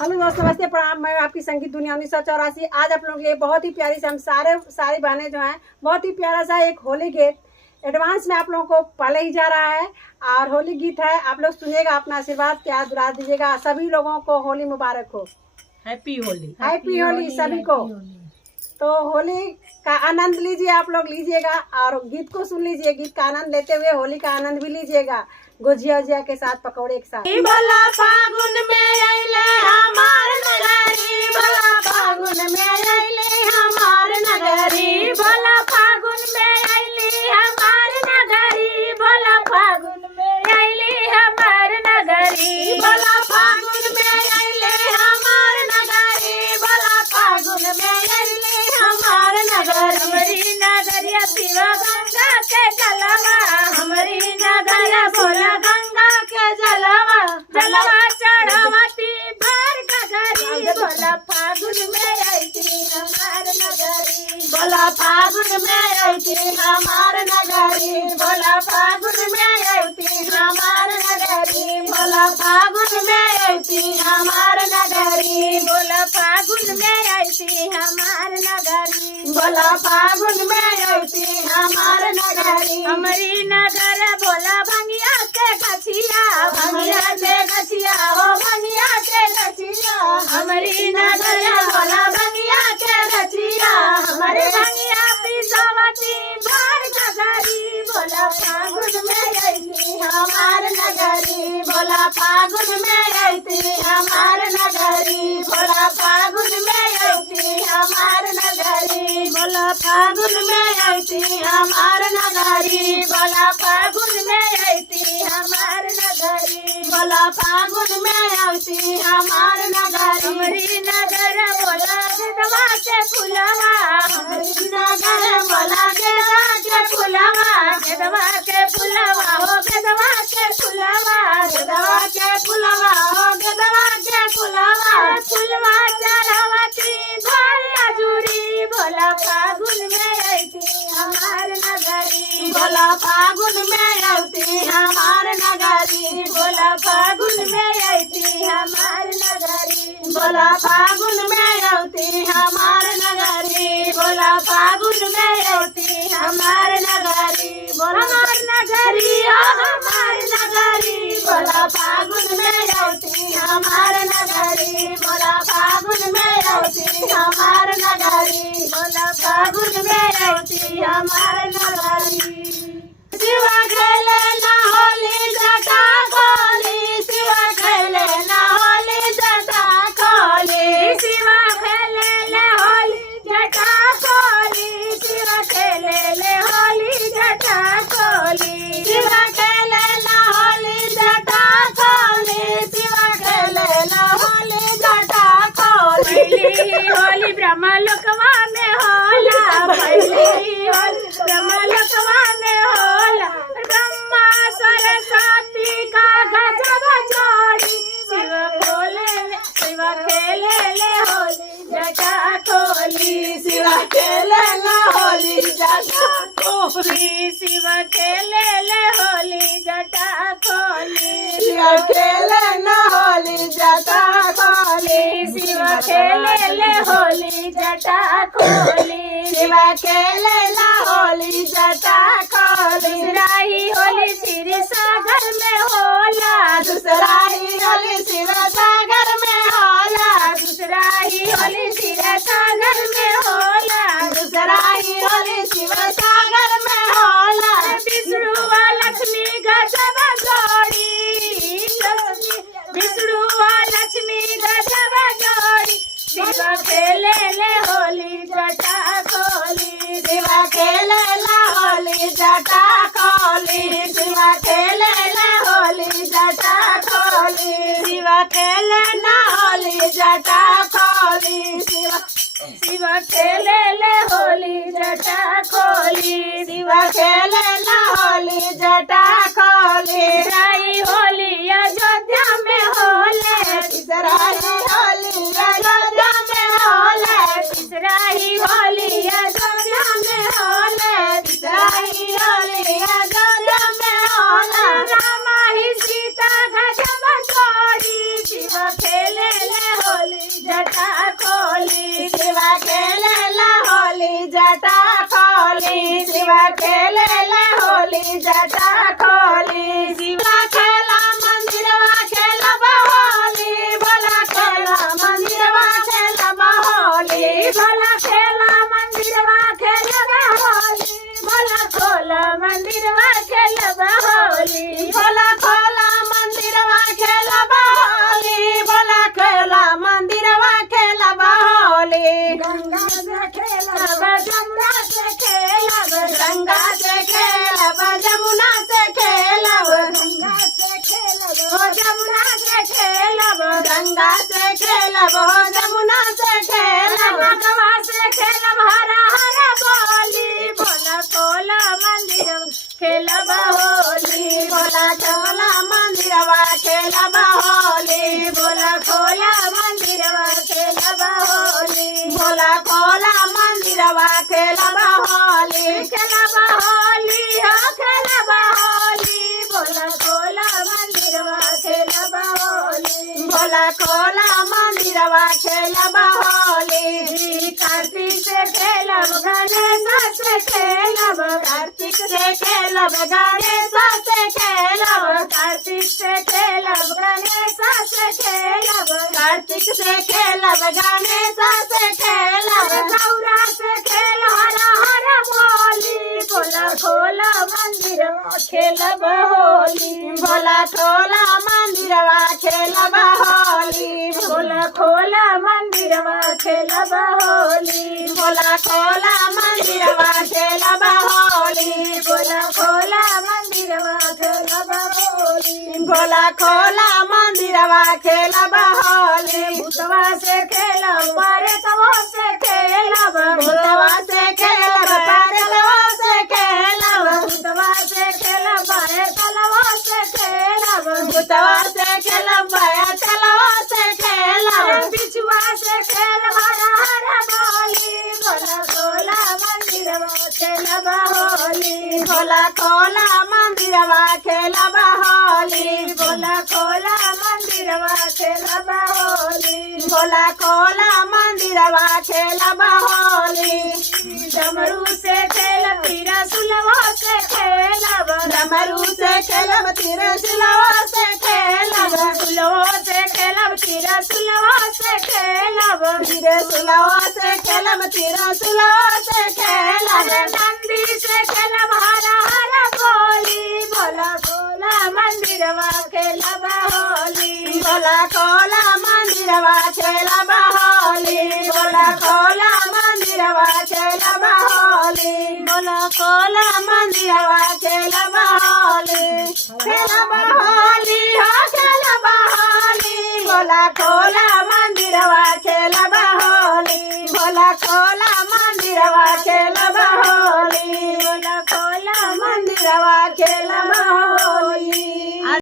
Hello दोस्तों, नमस्ते, प्रणाम। मैं आपकी संगीत दुनिया 1984। आज आप लोगों के लिए बहुत ही प्यारी से हम सारी बहनें जो हैं बहुत ही प्यारा सा एक होली गीत एडवांस में आप लोगों को पहले ही जा रहा है। और होली गीत है, आप लोग सुनिएगा, अपना आशीर्वाद प्यार दुलार दीजिएगा। सभी लोगों को होली मुबारक हो। हैप्पी होली, हैप्पी होली सभी को। तो होली का आनंद लीजिए, आप लोग लीजिएगा और गीत को सुन लीजिए। गीत का आनंद लेते हुए होली का आनंद भी लीजिएगा, गुजिया उजिया के साथ, पकौड़े के साथ। भला फागुन में अइले हमार नगरी, भला फागुन में अइले हमार नगरी, भला फागुन में अइले हमार नगरी, भला फागुन में अइले हमार नगरी, भला फागुन में अइले हमार नगरी, भला फागुन में अइले हमार नगरी। हमारी नगरिया शिव गंगा के जलवा, हमारी नगरिया बोला गंगा के जलवा, जलवा चढ़ावती भर गगरी, बोला फागुन में आईती हमार नगरी, बोला फागुन में आईती हमार नगरी, बोला फागुन में आईती हमार नगरी, बोला फागुन में आईती हमार नगरी, बोला फागुन में आईती हमार नगरी, बोला फागुन में आईती हमार नगरी। हमारी नगर बोला भंगिया के गछिया, भंगिया के गछिया हो भंगिया के गछिया, हमारी नगर बोला भंगिया के गछिया, हमारे भंगिया पिसावती भर गगरी, बोला फागुन में आईती हमार नगरी, बोला फागुन में आईती हमार नगरी, बोला फागुन में आईती हमार नगरी, बोला फागुन में आईती हमार नगरी, बोला फागुन में आईती हमार नगरी, बोला फागुन में आईती हमार नगरी। हमारी नगर बोला गेदवा के फुलवा, हमारी नगर बोला गेदवा के फुलवा, गेदवा के फुलवा हो गेदवा के फुलवा, गेदवा के फुलवा हो गेदवा के फुलवा, फुलवा चढ़ावती भरिया जुड़ी, बोला फागुन में आईती हमार नगरी, बोला फागुन में आईती हमार नगरी, बोला फागुन में आईती हमार नगरी, बोला फागुन में आईती हमार नगरी, बोला फागुन में आईती हमार नगरी, बोला हमार नगरी ओ हमार नगरी, बोला फागुन में आईती हमार नगरी, बोला फागुन में आईती हमार नगरी, बोला फागुन में आईती हमार नगरी। शिवा खेले ना होली जटा खोली, शिवा खेले ना होली जटा खोली, शिवा खेले ले होली जटा खोली, शिवा खेले ले होली जटा खोली, शिवा खेले ना होली जटा खोली, शिवा खेले ना होली जटा खोली। पहली होली ब्रह्मलोकवा में होला, पहली होली ब्रह्मलोकवा में होला, ब्रह्मा सरस्वती का गजब जोड़ी, शिव खेले ले होली जटा खोली, शिव खेले ले होली जटा खोली, शिव खेले ले होली जटा खोली, शिव खेले ले होली जटा खोली, शिव खेले ले होली जटा खोली, शिव खेले ले होली जटा खोली। दूसरा ही होली शिव सागर में होला, दूसरा ही होली शिव सागर में होला, दूसरा ही होली शिव सागर में होला, दूसरा ही होली शिव सागर में होला। विष्णु व लक्ष्मी गजब जोड़ी, विष्णु व लक्ष्मी गजब जोड़ी, शिव खेले ले होली जटा खोली, शिव खेले ले होली जटा खोली, शिव खेले ले होली जटा खोली, शिव खेले ले होली जटा खोली, शिव खेले ले होली जटा खोली, शिव खेले ले होली जटा खोली। तीसरा होली अयोध्या में होले, तीसरा होली अयोध्या में होले, तीसरा होली अयोध्या में होले, तीसरा होली अयोध्या में होले। रामा ही सीता गजब जोड़ी, शिव खेले ले मंदिरवा खेलब होली भोला खोला मंदिरवा खेलब होली भोला खोला मंदिरवा खेलब होली गंगा से खेलब जमुना से खेलब गंगा से खेलब जमुना से खेलब गंगा से खेलब जमुना से खेलब गंगा से खेलब जमुना से खेलब गवा से खेलब हरा हरा बोली भोला खोला मंदिर खेलब होली भोला खोला मंदिरवा खेलब होली भोला खोला मंदिरवा खेलब होली भोला खोला मंदिरवा खेलब होली खेलब होली हो खेलब होली भोला खोला मंदिरवा खेलब होली भोला खोला मंदिरवा खेलब होली कार्तिक से खेलब गणेश से खेलब कार्तिक से खेलब गणेश से खेलब कार्तिक से खेलब गणेश से खेलब कार्तिक से खेलब गणेश से खेलब गौरा से खेल हरा हरा बोली भोला खोला मंदिरवा खेलब होली भोला खोला मंदिरवा खेलब होली भोला खोला मंदिरवा खेलब होली भोला खोला मंदिरवा खेलब होली भोला खोला मंदिरवा खेलब होली भोला खोला मंदिरवा खेलब होली भूतवा से खेलब पारेतवा से खेलब भूतवा से खेलब पारतवा से खेलब भूतवा से खेलब पारेतवा से खेलब भूतवा से खेलब चलवा से खेलब बिछुआ से खेलब हरा हरा बोली भोला खोला मंदिरवा खेलब होली भोला खोला मंदिरवा खेलब होली भोला खोला मंदिरवा खेलब होली भोला खोला मंदिरवा खेलब होली डमरू से खेलब तीरा सुलवा से खेलब डमरू से खेलब तिरछुलवा से खेलब सुलवा से खेलब तीरा सुलवा से खेलब तिरछुलवा से खेलब तिरछुलवा से खेलब नंदी से खेलब हरा हरा बोली भोला खोला मंदिरवा खेलब होली भोला खोला मंदिरवा खेलब होली भोला खोला मंदिरवा खेलब होली भोला खोला मंदिरवा खेलब होली खेलब होली हो खेलब होली भोला